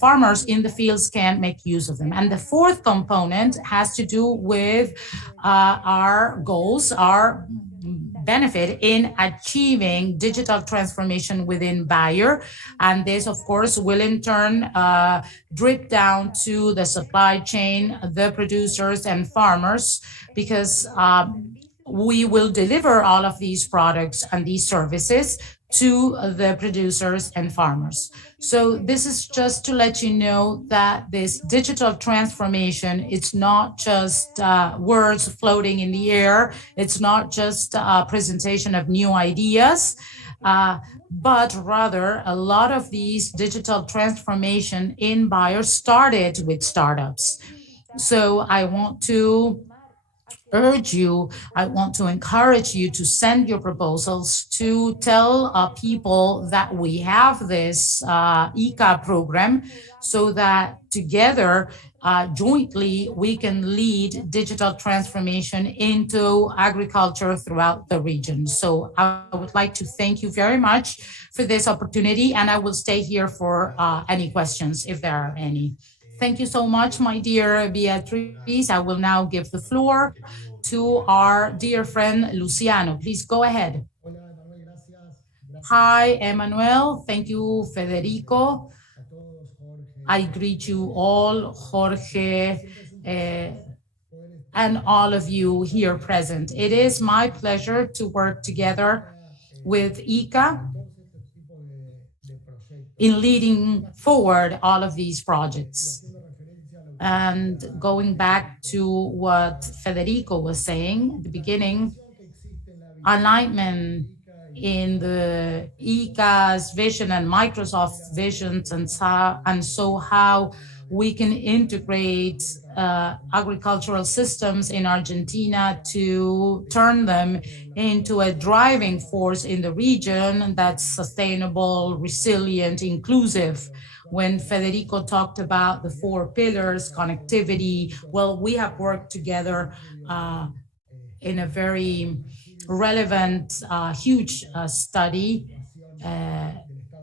farmers in the fields can make use of them. And the fourth component has to do with our goals, our benefit in achieving digital transformation within Bayer. And this, of course, will in turn drip down to the supply chain, the producers and farmers, because we will deliver all of these products and these services to the producers and farmers. So this is just to let you know that this digital transformation, it's not just words floating in the air. It's not just a presentation of new ideas, but rather a lot of these digital transformation in Bayer started with startups. So I want to urge you, I want to encourage you to send your proposals, to tell people that we have this IICA program so that together, jointly, we can lead digital transformation into agriculture throughout the region. So I would like to thank you very much for this opportunity, and I will stay here for any questions if there are any. Thank you so much, my dear Beatriz. I will now give the floor to our dear friend Luciano. Please go ahead. Hi, Emmanuel. Thank you, Federico. I greet you all, Jorge, and all of you here present. It is my pleasure to work together with IICA in leading forward all of these projects. And going back to what Federico was saying at the beginning, alignment in the ECAs Vision and Microsoft Visions, and so how we can integrate agricultural systems in Argentina to turn them into a driving force in the region that's sustainable, resilient, inclusive. When Federico talked about the 4 pillars, connectivity, well, we have worked together in a very relevant, huge study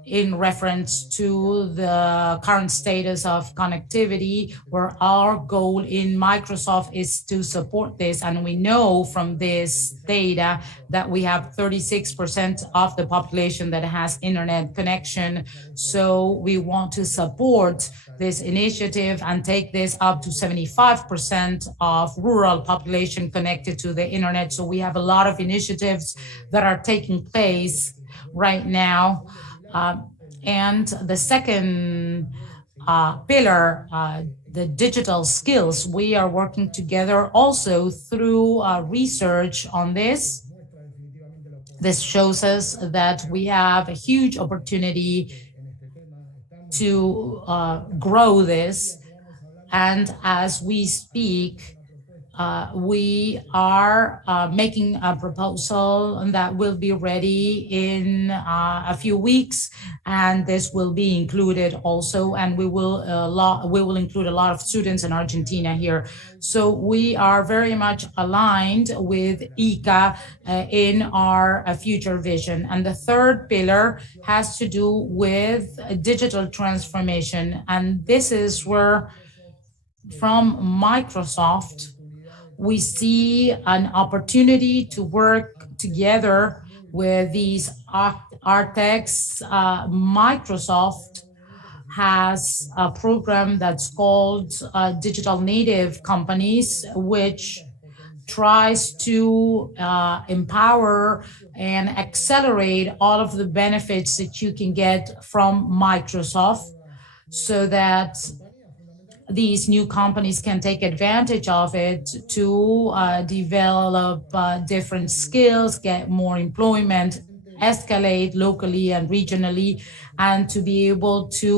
in reference to the current status of connectivity, where our goal in Microsoft is to support this. And we know from this data that we have 36% of the population that has internet connection. So we want to support this initiative and take this up to 75% of rural population connected to the internet. So we have a lot of initiatives that are taking place right now. And the second pillar, the digital skills, we are working together also through research on this. This shows us that we have a huge opportunity to grow this. And as we speak, we are making a proposal that will be ready in a few weeks, and this will be included also, and we will include a lot of students in Argentina here. So we are very much aligned with IICA in our future vision. And the third pillar has to do with digital transformation, and this is where from Microsoft we see an opportunity to work together with these architects. Microsoft has a program that's called Digital Native Companies, which tries to empower and accelerate all of the benefits that you can get from Microsoft so that these new companies can take advantage of it to develop different skills, get more employment, escalate locally and regionally, and to be able to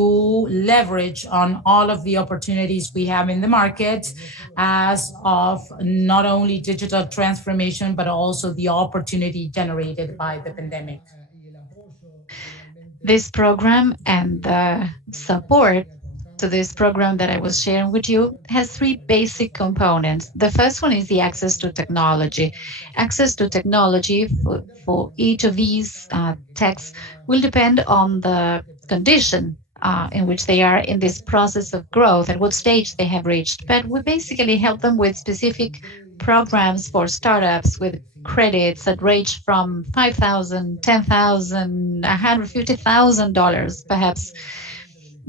leverage on all of the opportunities we have in the market as of not only digital transformation, but also the opportunity generated by the pandemic. This program and the support to this program that I was sharing with you has three basic components. The first one is the access to technology. Access to technology for each of these techs will depend on the condition in which they are in this process of growth, at what stage they have reached. But we basically help them with specific programs for startups with credits that range from $5,000, $10,000, $150,000, perhaps,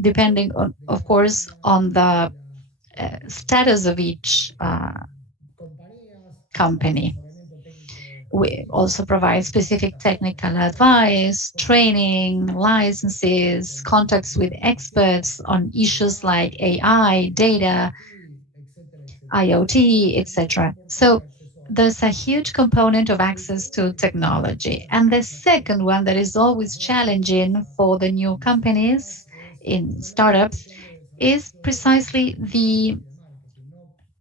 depending on, of course, on the status of each company. We also provide specific technical advice, training, licenses, contacts with experts on issues like AI, data, IoT, etc. So there's a huge component of access to technology. And the second one that is always challenging for the new companies in startups is precisely the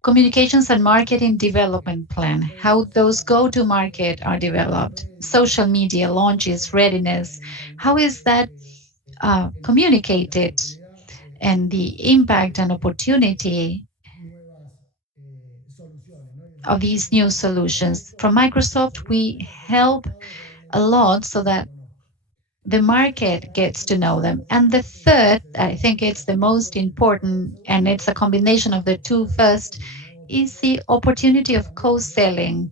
communications and marketing development plan, how those go-to-market are developed, social media launches, readiness, how is that communicated, and the impact and opportunity of these new solutions. From Microsoft, we help a lot so that the market gets to know them. And the third, I think it's the most important, and it's a combination of the two first, is the opportunity of co-selling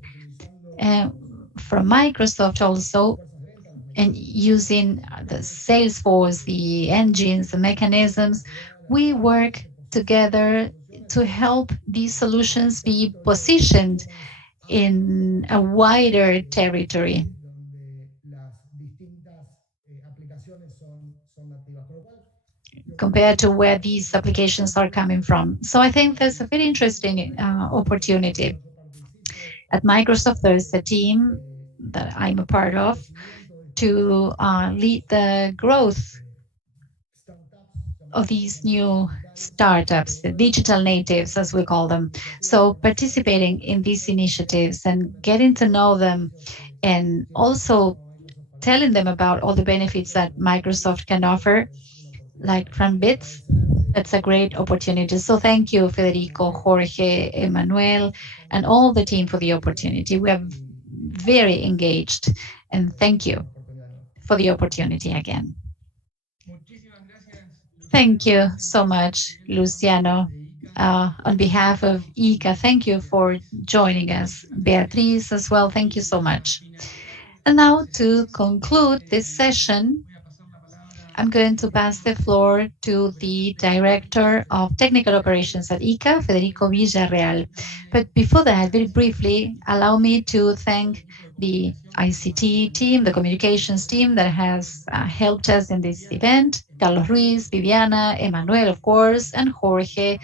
from Microsoft also, and using the Salesforce, the engines, the mechanisms. We work together to help these solutions be positioned in a wider territory compared to where these applications are coming from. So I think there's a very interesting opportunity. At Microsoft, there's a team that I'm a part of to lead the growth of these new startups, the digital natives, as we call them. So participating in these initiatives and getting to know them, and also telling them about all the benefits that Microsoft can offer, like from bits, that's a great opportunity. So thank you, Federico, Jorge, Emmanuel, and all the team for the opportunity. We are very engaged, and thank you for the opportunity again. Thank you so much, Luciano. On behalf of IICA, thank you for joining us. Beatriz as well, thank you so much. And now to conclude this session, I'm going to pass the floor to the Director of Technical Operations at IICA, Federico Villarreal. But before that, very briefly, allow me to thank the ICT team, the communications team that has helped us in this event, Carlos Ruiz, Viviana, Emmanuel, of course, and Jorge.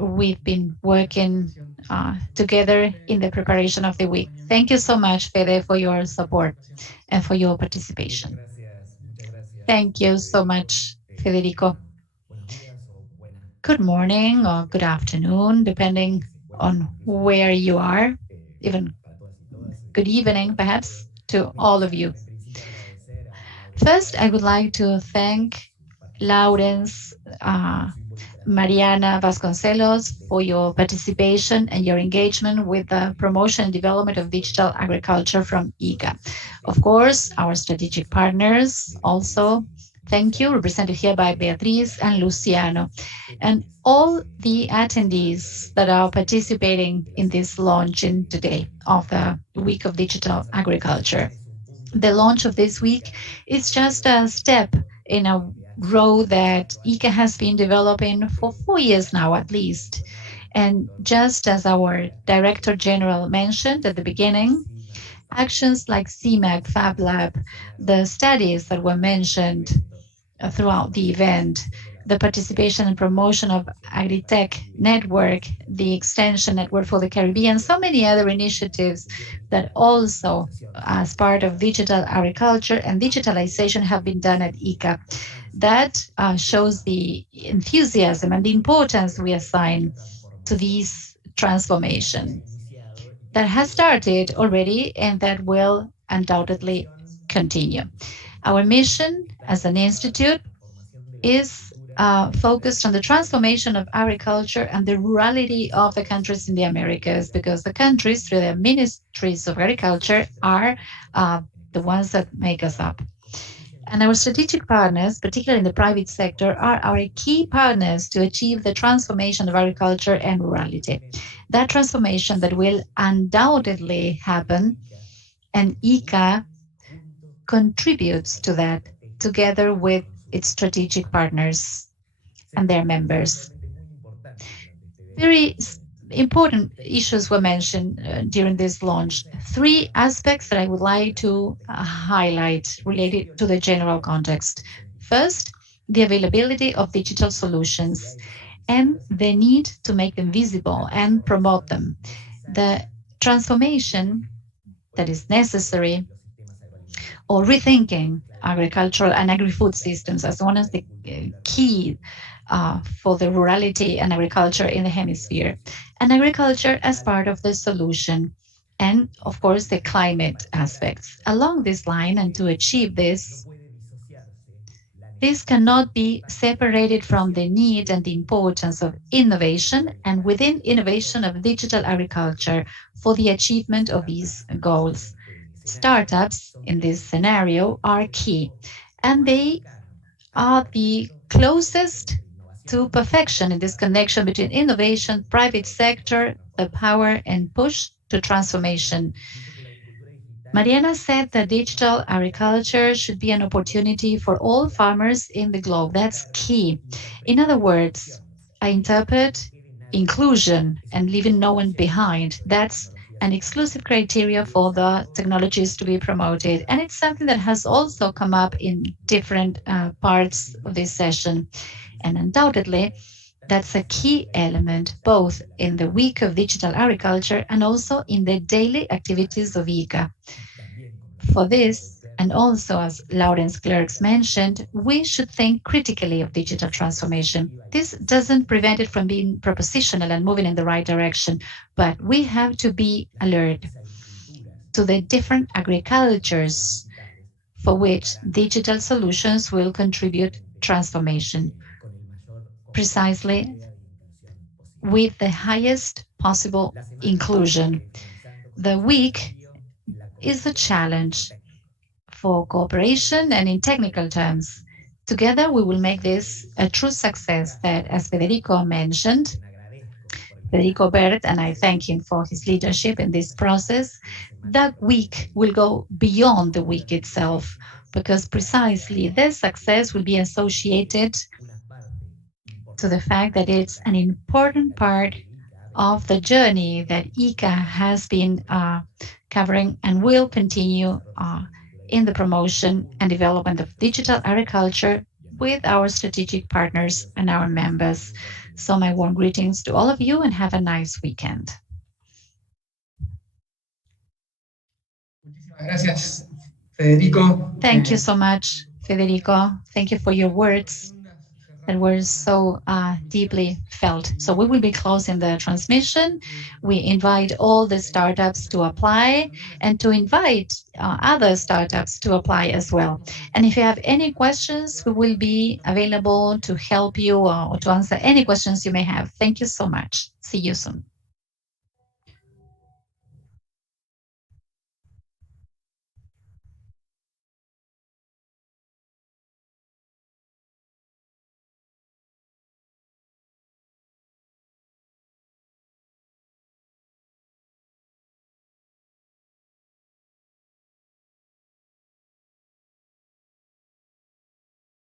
We've been working together in the preparation of the week. Thank you so much, Fede, for your support and for your participation. Thank you so much, Federico. Good morning or good afternoon, depending on where you are, even good evening, perhaps, to all of you. First, I would like to thank Lawrence, Mariana Vasconcelos for your participation and your engagement with the promotion and development of digital agriculture from IICA. Of course, our strategic partners also, thank you, represented here by Beatriz and Luciano, and all the attendees that are participating in this launching today of the Week of Digital Agriculture. The launch of this week is just a step in a road that IICA has been developing for 4 years now, at least. And just as our Director General mentioned at the beginning, actions like CMAC, Fab Lab, the studies that were mentioned throughout the event, the participation and promotion of AgriTech Network, the Extension Network for the Caribbean, so many other initiatives that also, as part of digital agriculture and digitalization, have been done at ICA. That shows the enthusiasm and the importance we assign to this transformation that has started already and that will undoubtedly continue. Our mission as an institute is focused on the transformation of agriculture and the rurality of the countries in the Americas, because the countries, through their ministries of agriculture, are the ones that make us up. And our strategic partners, particularly in the private sector, are our key partners to achieve the transformation of agriculture and rurality. That transformation that will undoubtedly happen, and ICA contributes to that together with its strategic partners and their members. Very important issues were mentioned during this launch. Three aspects that I would like to highlight related to the general context. First, the availability of digital solutions and the need to make them visible and promote them. The transformation that is necessary, or rethinking agricultural and agri-food systems as one of the key for the rurality and agriculture in the hemisphere, and agriculture as part of the solution, and of course the climate aspects. Along this line, and to achieve this cannot be separated from the need and the importance of innovation, and within innovation of digital agriculture for the achievement of these goals. Startups in this scenario are key, and they are the closest to perfection in this connection between innovation, private sector, the power and push to transformation. Mariana said that digital agriculture should be an opportunity for all farmers in the globe. That's key. In other words, I interpret inclusion and leaving no one behind. That's an exclusive criteria for the technologies to be promoted. And it's something that has also come up in different parts of this session. And undoubtedly, that's a key element, both in the week of digital agriculture and also in the daily activities of ICA. For this, and also as Lawrence Clerks mentioned, we should think critically of digital transformation. This doesn't prevent it from being propositional and moving in the right direction, but we have to be alert to the different agricultures for which digital solutions will contribute transformation, precisely with the highest possible inclusion. The week is a challenge for cooperation and in technical terms. Together, we will make this a true success that, as Federico mentioned, Federico Bert, and I thank him for his leadership in this process, that week will go beyond the week itself, because precisely this success will be associated to the fact that it's an important part of the journey that ICA has been covering and will continue in the promotion and development of digital agriculture with our strategic partners and our members. So my warm greetings to all of you and have a nice weekend. Gracias, Federico. Thank you so much, Federico. Thank you for your words that were so deeply felt. So we will be closing the transmission. We invite all the startups to apply and to invite other startups to apply as well. And if you have any questions, we will be available to help you or to answer any questions you may have. Thank you so much. See you soon.